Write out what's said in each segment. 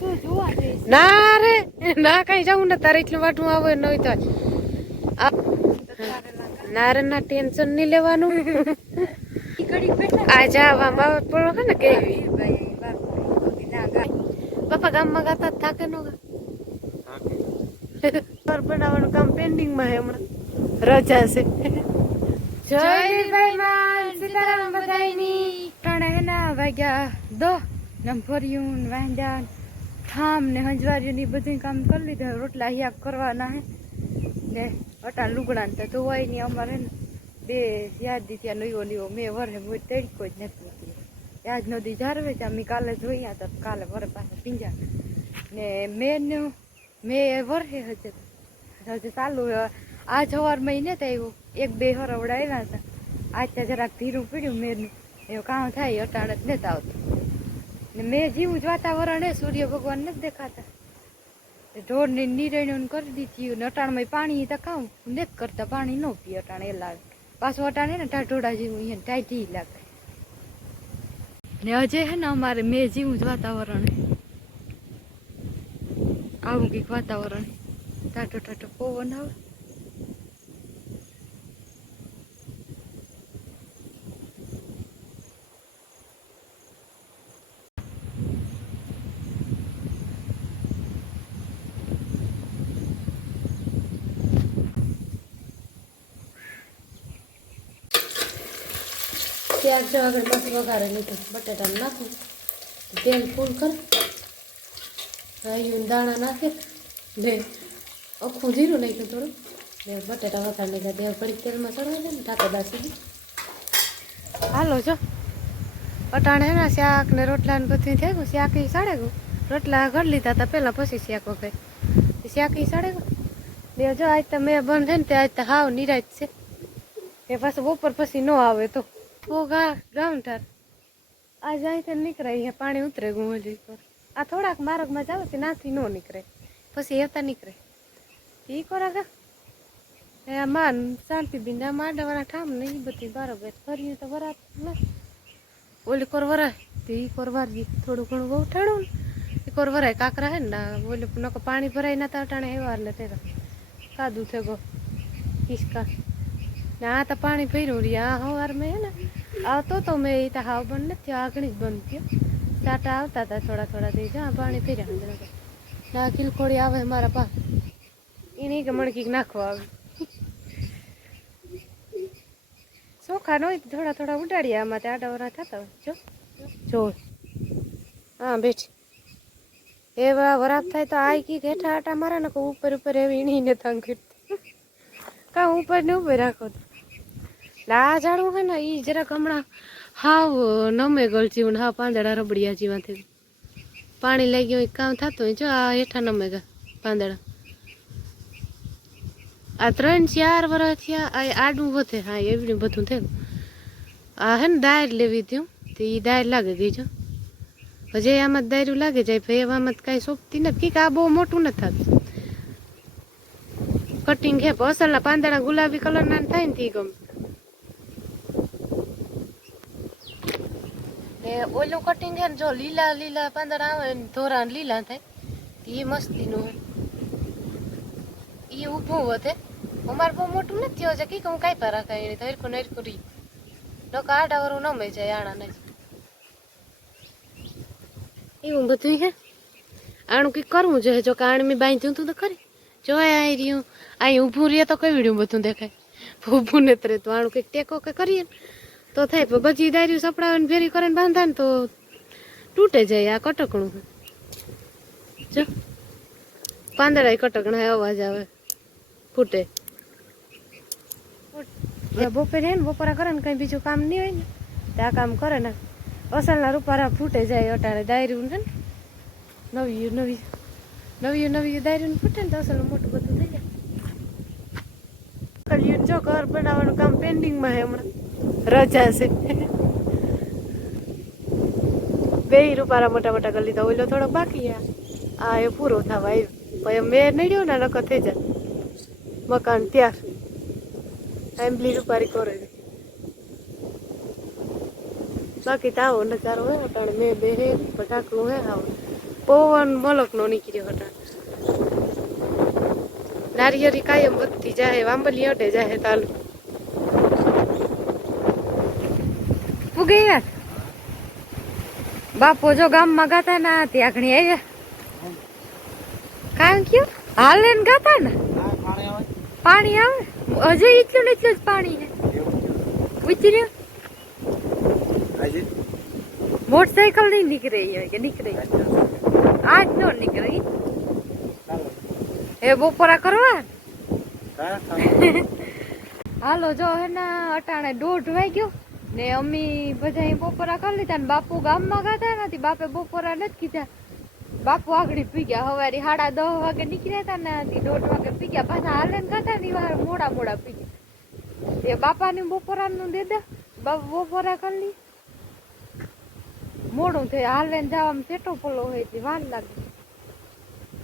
જો જોવા ના રે ના કઈ જવું ને તારે એટલું વાટું આવે નહીં થાય ના રે ના ટેન્શન નહીં લેવાનું. આ જાવા બાબત પડો કે ને કેવી પપ્પા ગામ ના બાપા ગામમાં ગાતા જ થાકે નો ઘર બનાવવાનું કામ પેન્ડિંગમાં હે હમણાં. રજા છે. જય ભાઈ માન સીતારામ બધાયની. ટાણે હેના વાગ્યા. દો ભર્યું ને વાંજા ઠામ ને હંજવાર્યું ને બધું કામ કરી લીધું. રોટલા હિયા કરવાના હે. ને અટા લુગડા ને તો ધોવાય નહીં અમારે ને. બે યાદ ત્યાં નયો નયો મેં વરે હું તડકો જ નથી ઉતર્યો. યાદ નદી જારવે ત્યાં મેં કાલે જોયા તો કાલે વરે પાસે પીંજા ને મેં નું મેં વરહે હજે હજે ચાલુ. આ સવાર મહિને આવ્યું એક બે હરવડા આવ્યા હતા. આજ જરાક ધીરું પીડ્યું મેરનું એવું કામ થાય અટાણે જ નથી આવતું. ને મેં જેવું જ વાતાવરણ હે સૂર્ય ભગવાન નથી દેખાતા. ઢોર ને નિરણ્યો કરી દીધી ને અટાણમાં પાણી તો ખાઉં નથી કરતા પાણી ન પી અટાણ એ લાગે. પાછું અટાણે ને ટાઢોડા જેવું અહીંયા ટાઈટી લાગે. ને હજે હે ને અમારે મેં જેવું જ વાતાવરણ આવું કંઈક વાતાવરણ ટાટો ટાટો પવન આવે. ત્યાર જો આગળ બસ વઘારે લીધું. બટેટા નાખું. તેલ ફૂલ કર. રાયું દાણા નાખે. ને આખું જીરું નાખ્યું થોડું. ને બટેટા વઘાર લીધા બે ફરી તેલમાં ચડવા દે ને ઢાંકો દાસી હાલો જો. અટાણે હેના શાક ને રોટલા ને બધું થઈ ગયું. શાક એ સાડે ગયું. રોટલા ઘર લીધા હતા પહેલાં પછી શાક વખાય શાક એ સાડે ગયું. ને જો, આજ તો મેં બંધ છે ને તે આજ તો હાવ નિરાજ છે. એ પાછું બપોર પછી ન આવે તો. ઓ ગા ગામ ઠાર આજ અહીંથી નીકળે, અહીંયા પાણી ઉતરે ગુંહલી પર આ થોડાક માર્ગમાં જાવ તે નાથી ન નીકળે. પછી હેતા નીકળે. ઈ કોરા એ માન શાંતિ બિંદા આ માંડવાના ઠામ ને ઈ બધી બરોબર ફર્યું તો વરાત ઓલી કોર વરાય, તે ઈ કોર વારજી થોડું ઘણું બહુ ઠાણું ને. ઈ કોર વરાય કાકરા હે ને ઓલી નકો પાણી ભરાય ના તા ટાણે હેવાર ને તે કાદું થયો ગો કિસકા ને આ તો પાણી ભર્યું રહી આ સવાર મેં ને, આવતો તો મેં એ તો હાવ બંધ નથી થયો, આગળ જ બંધ થયો. સાટા આવતા હતા થોડા થોડા થઈ જા પાણી ભર્યા અંદર ના કિલખોડી આવે મારા પા. એ કે મણકી નાખવા આવે. ચોખા નો થોડા થોડા ઉડાડ્યા આમાં તે આડા થતા હોય. જો જો. હા, બેઠી. એવા વરાપ થાય તો આઈ કી હેઠા આટા મારા ને ઉપર ઉપર એવી ઈણીને તંગ કા ઉપર ને ઉપર રાખો લા ઝાડું હે ને, ઈ જરાક હમણાં હાવ નમે ગળ જીવન, હાવ પાંદડા રબડિયા જીવાથી પાણી લઈ હોય કામ થતું હોય, જો આ હેઠા નમે ગા, પાંદડા. આ ત્રણ ચાર વર્ષ થયા, આ આડું વધે હા એવી બધું થયું. આ હે ને દાયર લેવી થયું તો એ દાયર લાગે દીજો હજી આમાં દાયરું લાગે જાય, ભાઈ એવામાં કાંઈ સોંપતી નથી. કે આ બહુ મોટું નથી થતું. કટિંગ હે પણ પાંદડા ગુલાબી કલરના થાય ને તે ગમે એ ઓલું કટિંગ હે ને જો લીલા લીલા પાંદડા આવે ને ધોરા લીલા થાય એ મસ્તીનું હોય. એ ઊભું વધે. અમારે બહુ મોટું નથી થયું છે કે હું કાંઈ પર રાખાય એને તો હરખું ને હરખું રહી લોકો આડા વરું ન મેં જાય આણા નહીં. એવું બધું હે? આણું કંઈક કરવું જોઈએ જો કે આણ મેં બાંધ્યું તું તો ખરી. જો આવી રહ્યું અહીં ઊભું રહીએ તો કઈ બધું દેખાય? ઊભું ને રહે તો આણું કંઈક ટેકો કે કરીએ ને? તો થાય, પણ બધી દાર્યું સપડાવે ફેરી કરે ને બાંધા ને તો તૂટે જાય આ કટકણું. જો પાંદડા કટકણા અવાજ આવે, ફૂટે. બપોરે હે ને, બપોરા કરે ને, કઈ બીજું કામ નહીં હોય ને, તો આ કામ કરે ને. અસલના રૂપારા ફૂટે જાય અટાણે દાયરું ને. નવી નવી. નવી નવી દાયરું ફૂટે ને તો અસલ મોટું બધું થઈ જાય. કલ્યુન જો ઘર બનાવવાનું કામ પેન્ડિંગમાં હે હમણાં. રજા છે. બે રૂપારા મોટા મોટા કરી લીધા, ઓલો થોડો બાકી આ. એ પૂરો થવા આવ્યો. પછી મેં નડ્યો ને નકર થઈ જાય. મકાન ત્યાર. એમ્બલી રૂપારી કરે. બાકી તો આવો નજારો હે પણ મેં બે પટાકલું હે આવો. પવન મલક નો નીકળ્યો હતો. નારિયેરી કાયમ વધતી જાય વાંબલી અટે જાય તાલુ પૂગે યાર બાપો જો ગામમાં ગાતા ના ત્યાં ઘણી આવ્યા કામ કયું? હાલે ને ગાતા ને? પાણી આવે. હજુ એટલું ને એટલું જ પાણી છે. ઉતર્યું? મોટરસાયકલ નહીં નીકળે કે નીકળે? આજ નો નીકળી. એ બપોરા કરવા? હાલો જો એના અટાણે દોઢ વાગ્યો ને અમી બધા બપોરા કરી લીધા ને બાપુ ગામમાં ગાતા નથી બાપે બપોરા નથી કીધા. બાપુ આગળ પી ગયા હવારી સાડા દસ વાગે નીકળ્યા હતા ને દોઢ વાગે પી ગયા. પાછા હાલે ને ગાતા ની વાર મોડા મોડા પી ગયા. તે બાપાને બપોરાનું દે દે બાપુ બપોરા કરી મોડું થયું હાલે જવા જવામાં સેટો પલો હોય તે વાર લાગે.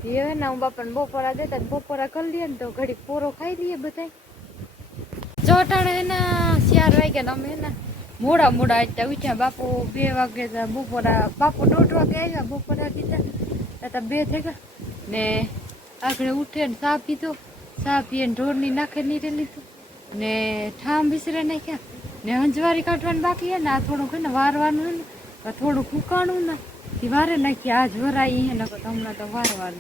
હવે ના, હું બાપાને બપોરા દેતા બપોરા કરી લઈએ ને તો ઘડી પોરો ખાઈ લઈએ બધાય. જો અટાણે એના ચાર વાગ્યા અમે એના મોડા મોડા અત્યારે ઉઠ્યા, બાપુ બે વાગે બપોરા, બાપુ દોઢ વાગે આવ્યા, બપોરા દીધા બે થઈ ગયા. ને આગળ ઉઠે ને ચા પીધો, ચા પીએ ને ઢોરની નાખે નીરે લીધું. ને ઠામ વિસરે નાખ્યા. ને હંજવારી કાઢવાનું બાકી ને, આ થોડુંક ને વારવાનું ને થોડું ફૂકાણું ને એ વારે નાખી આજ વરાય અહીંયા નકો હમણાં તો વાર વાર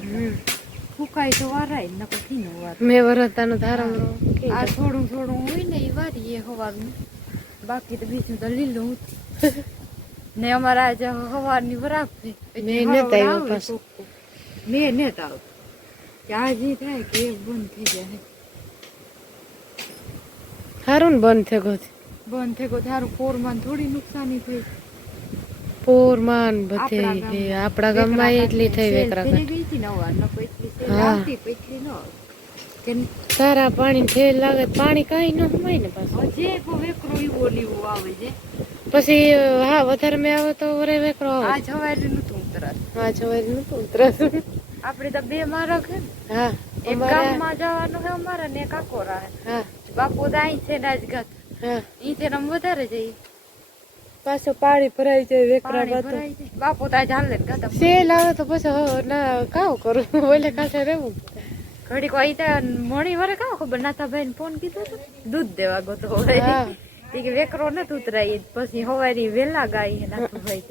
ફૂકાય તો વારાય નકો થી નો વાર. મેં વરતાનો ધારમ આ થોડું થોડું હોય ને એ વારીએ હવાનું બાકી તો બીજું તો લીલું. ને અમારા આજે હવાની વરાપ છે મેં નહોતા આવ્યો. મેં ને આવ કે આજ થાય કે બંધ થઈ જાય. સારું ને બંધ થયો બંધ થઈ ગયો કોરમાં થોડી નુકસાની થઈ. પોરમાન બધે આપણા ગામમાં એટલી થઈ વેકરા હા. સારા પાણી છે લાગે પાણી કાંઈ ન હોય ને પાછું. છે પછી હા વધારે મેં આવે તો વરે વેકરો આવે. આજ હવારે નતું ઉતરાત. હા જવારી નતું ઉતરાસ આપણે તો બે મારા છે હા એક ગામમાં જવાનું હે અમારે ને કાકોરા હા. બાપુ તો અહીં છે રાજગાત હા. ઈ છે રમ વધારે જઈએ પાછું પાણી ભરાઈ જાય વેકરા બાતું બાપુ તો આજ ગાતા સેલ આવે તો પછી ના કાવ કરું? બોલે કાંઠે રહેવું. ઘડીક કોઈ તો મણી વરે કાવ ખબર નાતા ભાઈ ફોન કીધો તો. દૂધ દેવા ગોતો હા. કે વેકરો નથી ઉતરાય પછી હવારી વેલા ગાઈ નાતું ભાઈ.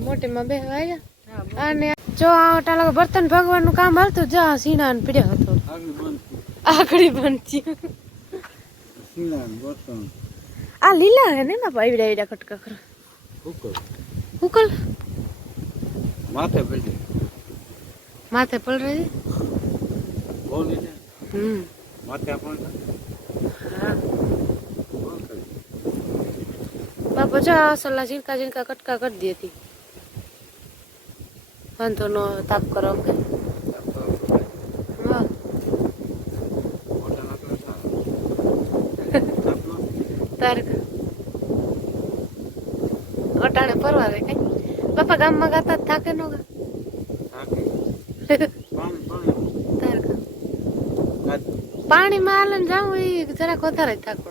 મોટી માં બે આવ્યા હા અને જો આ ઓટાલા બર્તન ભગવાનનું કામ હાલતું જા સીણા ને પીડ્યા હતો. આકડી બનતી આ લીલા હે ને ના પાવડા એડા કટકા કરો હુકલ હુકલ માથે પડ. માથે પલરે રહી બોલી ને હમ. માથે પણ હા બાપા જો સલા ઝીણકા ઝીણકા કટકા કરી દી હતી. વાંધો નો તાપ કરો કે હા મોટા નાખે સારું તારે અટાણે ફરવા દે કઈ? બાપા ગામમાં ગાતા થાકે નો ગા પાણી માં હાલે ને એ જરાક વધારે થાકડો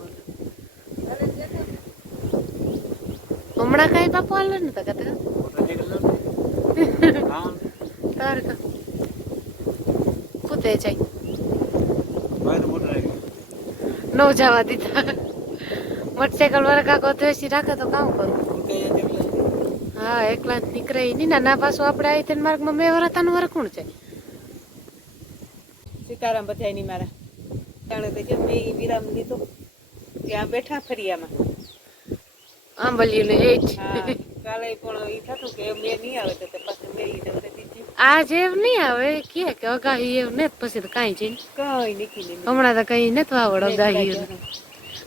હમણાં કઈ બાપુ હાલે ને તા કતા મોટરસાઇકલ તારે કૂદે જાય. નવ જવા દીધા. મોટરસાયકલ વાળા કાકો ધોસી રાખે તો કામ કરું. હા એકલા જ નીકળે નહીં. ના પાછું આપણે આવી તેને માર્ગમાં મેં વરતાનું વર કોણ છે? સીતારામ બધાયની મારા. જાણે તો કેમ મેં વિરામ લીધો ત્યાં બેઠા ફરિયામાં આંબલિયું ને એ કાલે પણ એ થતું કે મેં નહીં આવે તો પાછું મેં આજ એમ નહીં આવે. કે કે અગાહી એવું ને પછી તો કઈ જઈને કઈ નીકળી નહીં. હમણાં તો કઈ નથી આવડ અગાહી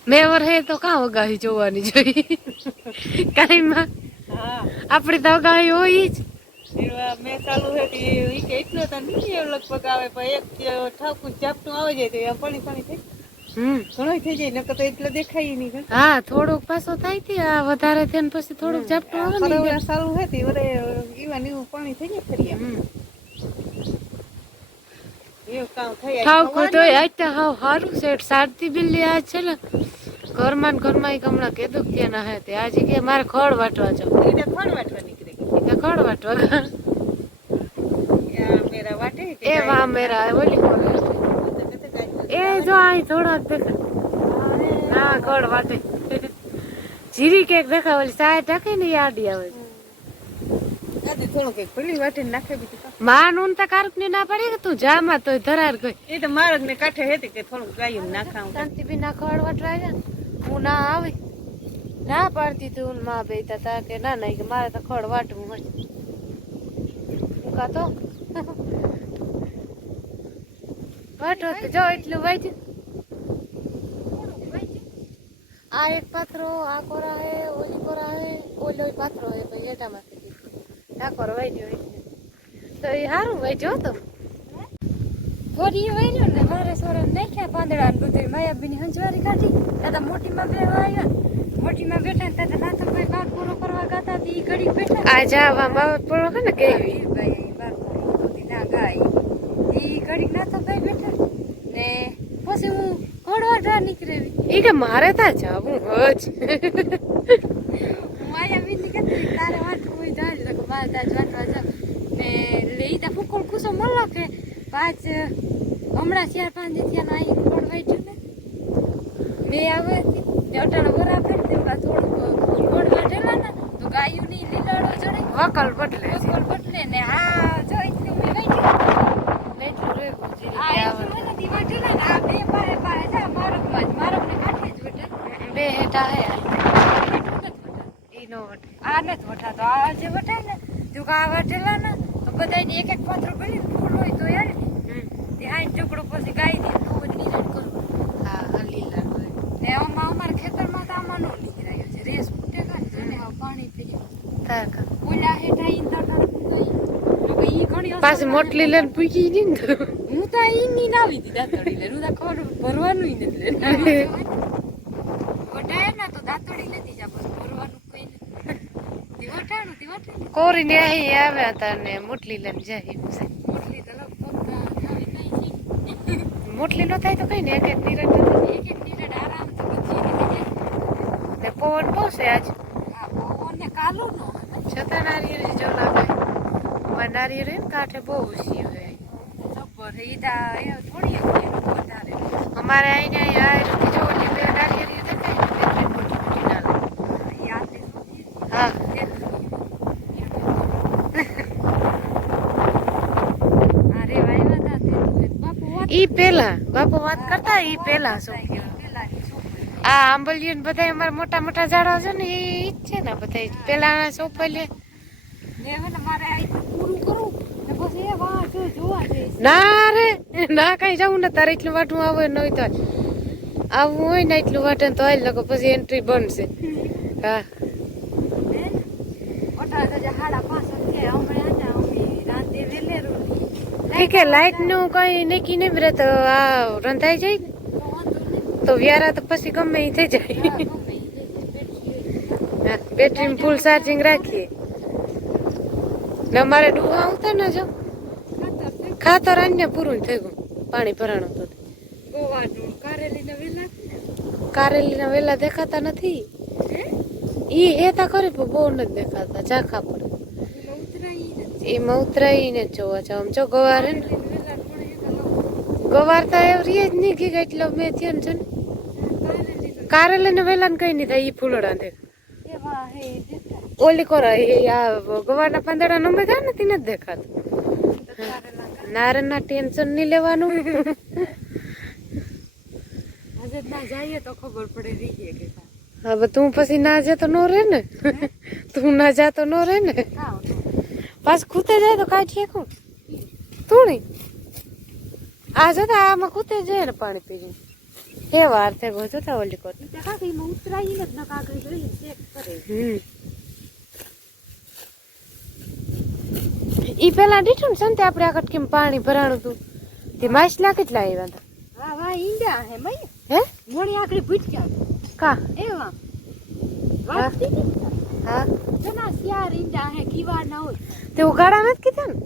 એવું. મેં વર હે તો કાં અગાહી જોવાની જોઈ? કાંઈ માં હા આપણી તો વગાહી હોય જ. મેં ચાલુ હતી કે એટલો તો નહીં લગભગ આવે પણ એક ઠાકુર ઝાપટું આવે જાય તો પાણી પાણી થઈ ઘણો થઈ જાય નકર તો એટલો દેખાય નહીં હા થોડુંક પાછો થાયથી આ વધારે થઈને પછી થોડુંક ઝાપટું આવે ને ચાલુ વરે ઈવા ને એવું પાણી થઈ જાય એવું કામ થાય ઠાવકું તો આજ તો હાવ હારું છે શારદી બિલ્લી આ છે ને ઘરમાં ને ઘરમાં એક હમણાં કીધું કે ના હે તે આજે કે મારે ખડ વાટવા જાવ એને ખોળ વાટવા નીકળી ગઈ કે ખડ વાટવા. આ એ વા મેરા ઓલી ખડ જો અહીં થોડાક દેખાય. હા ખડ વાટે. જીરી કેક દેખાય ઓલી સાય ઢાકે ને આડી આવે. આજે થોડુંક એક પેલી વાટે નાખે બીજું. માં તો કારક ને ના પડે તું જામાં તો ધરાર ગઈ એ તો મારક ને કાંઠે હતી કે થોડુંક ગાયું નાખાવું. શાંતિ બી ના ખડ વાટવા આવ્યા ને. હું ના આવી? ના પાડતી તું મા બેતા તા કે ના નહીં કે મારે તો ખડ વાટવું હોય. હું કા તો વાટો તો જો એટલું વાંચ્યું આ એક પાથરો, આ કોરા હે, ઓલી કોરા હે, ઓલો પાથરો હે ભાઈ એટામાંથી આ કોરો વાંચ્યો એટલે તો એ સારું વાંચ્યો તો. થોડી વહેલું ને મારે સોરા નાખ્યા પાંદડા ને બધું માયાબીની હંજવારી કાઢી. દાદા મોટીમાં બેવા આવ્યા મોટીમાં બેઠા ને દાદા નાથનભાઈ બાર પૂરો કરવા ગાતા હતી ઈ ઘડીક બેઠા આ જાવા બાબત પૂરો કે ને કેવી ભાઈ બાર પૂરો ના ગાય. ઈ ઘડીક નાથનભાઈ બેઠા ને પછી હું ઘોડવાઢા નીકળેવી ઈ કે મારે તા જાવું હજ. માયાબીન નીકળતી તારે વાંચવું હોય તો લગ બાર તાજ વાંચવા જાવ. ને લઈ તા ફૂકલ ખુશો મળો કે પાંચ હમણાં ચાર પાંચ થયા અહીં કોણ વાંચ્યું ને? બે આવે હતી અટાણે બરાબર ને ઓલા થોડુંક ગોળ વાટેલા ને તો ગાયું ની લીલાડો ચડે. વકલ બદલે વકલ બદલે ને આ જો એટલી મેં વાંચ્યું. એટલું આ ને આ બે પારે પારે છે મારકમાં જ. મારકને કાંઠે જ વટે. બે હેઠા હે. નો વટે આ નથી વટાતો આ જે વટે ને જો આ વટેલા ને તો બધાને એક એક પાત્રો ગળી ફૂલ હોય તે આ ટુકડો પછી ગાઈ દે તો બધી નિરાણ કરું હા હા લીલા હોય. ને આમાં અમારા ખેતરમાં તો આમાં નો નીકળાયો છે રેસ ફૂટે કાને જોને આ પાણી થઈ ગયું તાર કા. ઓલા હેઠા ઈંદા કાઢું ગઈ હવે પાછી મોટલી લઈને પૂછી દી ને. હું તો ઈ ના આવી દીધા દાતડી લે હું તો ખબર ભરવાનું નથી લે વટાય ના તો દાતડી લેતી જા બસ ભરવાનું કોઈ નથી વટાણું તી વટાણું કોરી ને અહીં આવ્યા હતા ને મોટલી લઈને જાય. મોટલી તો લગભગ મોટલી નો થાય તો કઈ ને એક એક નિરંતર એક એક નીરડ આરામ તો બધી નીકળી ને પવન બહુ છે આજ. પવન ને કાલો નો છતાં નારિયેળ જો લાગે અમારે નારિયેળ હે કાંઠે બહુ ઓછી હોય. અમારે અહીં ને અહીં આ જો બે નારિયેળ દેખાય ને એટલી મોટી મોટી ના લાગે. યાદ છે શું હા. અરે વાયવા તા તે તું બાપુ વાત ઈ પેલા બાપુ વાત કરતા ઈ પેલા શું? પેલાની આ આંબલિયો ને બધા અમારા મોટા મોટા ઝાડવા છે ને એ ઈ જ છે ને બધા પેલા સોપલે ને રે ના કઈ જવું ને તારે એટલું વાટવું આવે ન હોય તો આવવું હોય ને એટલું વાટે તો આવી લોકો પછી એન્ટ્રી બનશે. હા. હે? લાઈટનું કઈ નક્કી નહીં રહે તો આ રંધાઈ જાય તો વ્યારા તો પછી ગમે એ થઈ જાય. બેટરી ફૂલ ચાર્જિંગ રાખીએ. ને અમારે ડૂવા આવતા ને જો. ખાતર અન્ય પૂરું થઈ ગયું પાણી ભરાણું વેલા? કારેલીના વેલા દેખાતા નથી. હે? ઈ હેતા ખરી પણ બહુ નથી દેખાતા. ઝાખા પડે. એમાં નથી. ઉતરાઈને જ જોવા જાવ. આમ જો ગવાર હે ને. ગવાર એ તો લઉં. ગવાર જ નહીં ગઈ એટલો મેં થયો ને છે ને. કારેલી તો કારેલી ને વેલા ને કઈ નહીં થાય ઈ ફૂલડા દેખ. દેખાય ઓલી કોરા આ ગવારના પાંદડા નમે ગયા નથી નથી દેખાતું. નારના ટેન્શન નહીં લેવાનું. આજે ના જઈએ તો ખબર પડે રહીએ કે હવે તું પછી ના જા તો નો રે ને. તું ના જા તો નો રે ને. પાછ ખૂતે જાય તો કાઢીએ કોણ તું નહીં આ જતા આમાં ખૂતે જાય ને પાણી પીને. એ વાર તે ગોતો તા ઓલી કોર. ઉતરાઈ ના કાકા ચેક કરે. હમ. ઈ પેલા દીઠું ને સંતે આપણે આ કટકીમાં પાણી ભરાણું તું તે માછલા કેટલા આવ્યા હતા. હા વાહ ઈંડા હે મય. હે? મોણી આકડી ભૂટક્યા. કા? એવા. હતી હા. જના શિયાર ઈંડા હે કીવા ના હોય. તે ઉગાડા નથી કીધા ને?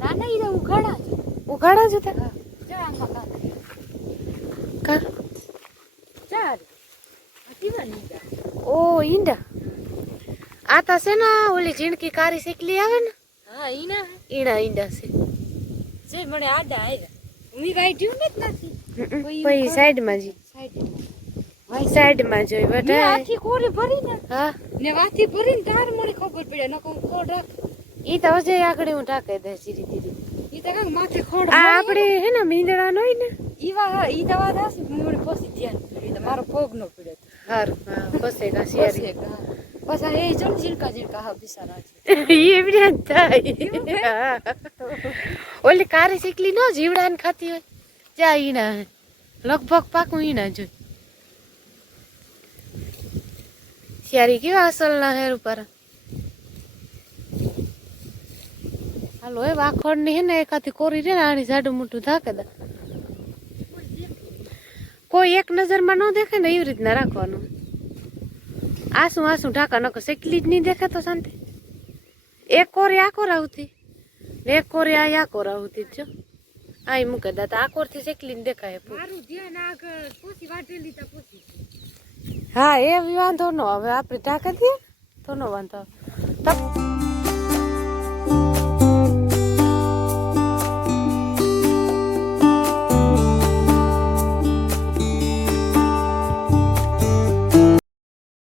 ના ના ઈરા ઉઘાડા છે ઉગાડા જ હતા? જો કા? કા ચાર ઓ ઈંડા. આ તો છે ને ઓલી ઝીણકી કારી શીખલી આવે ને? હા ઈના ઈણા ઈંડા છે. જે મને આડા આવ્યા મી વાઈટ્યું ને જ નથી પછી સાઈડમાં જી. સાઈડ સાઈડમાં જોઈ વટા આથી કોરી ભરી ને હા. ને વાથી ભરીને તાર મને ખબર પડે નકો હું ખોડ રાખ. ઈ તો જે આગળ હું ટાકે દે ધીરે ધીરે. ઈ તો કાંઈક માથે ખોડ આ આપણે હે ને મીંદડા નો? ને ઈવા ઈ દવા દાસ મને પછી ધ્યાન તો મારો પોગ નો પડ્યો. હાર હા કા શિયારી પછી એ જ થાય. ઓલી કારી શીકલી નો જીવડાને ખાતી હોય. ત્યાં ઈના. લગભગ પાકું ઈના જોઈ. સિયારી કેવા અસલ ના હેર ઉપર હાલો, એ વાખોડની હે ને એકાથી કોરી રે આની જાડું મોટું થાકે કોઈ એક નજરમાં ન દેખે ને એવી રીતના રાખવાનું. આસું આસું ઢાકા નકો શેકલી જ નહીં દેખે તો શાંતિ. એક કોરી આ કોર આવતી એક કોરી આ આ કોર આવતી જો આઈ મૂકે દાતા આ કોરથી શેકલી ને દેખાય મારું ધ્યાન આગળ પોસી વાટેલી તા પોસી હા એ વાંધો ન હવે આપણે ઢાકા દઈએ તો નો વાંધો તપ.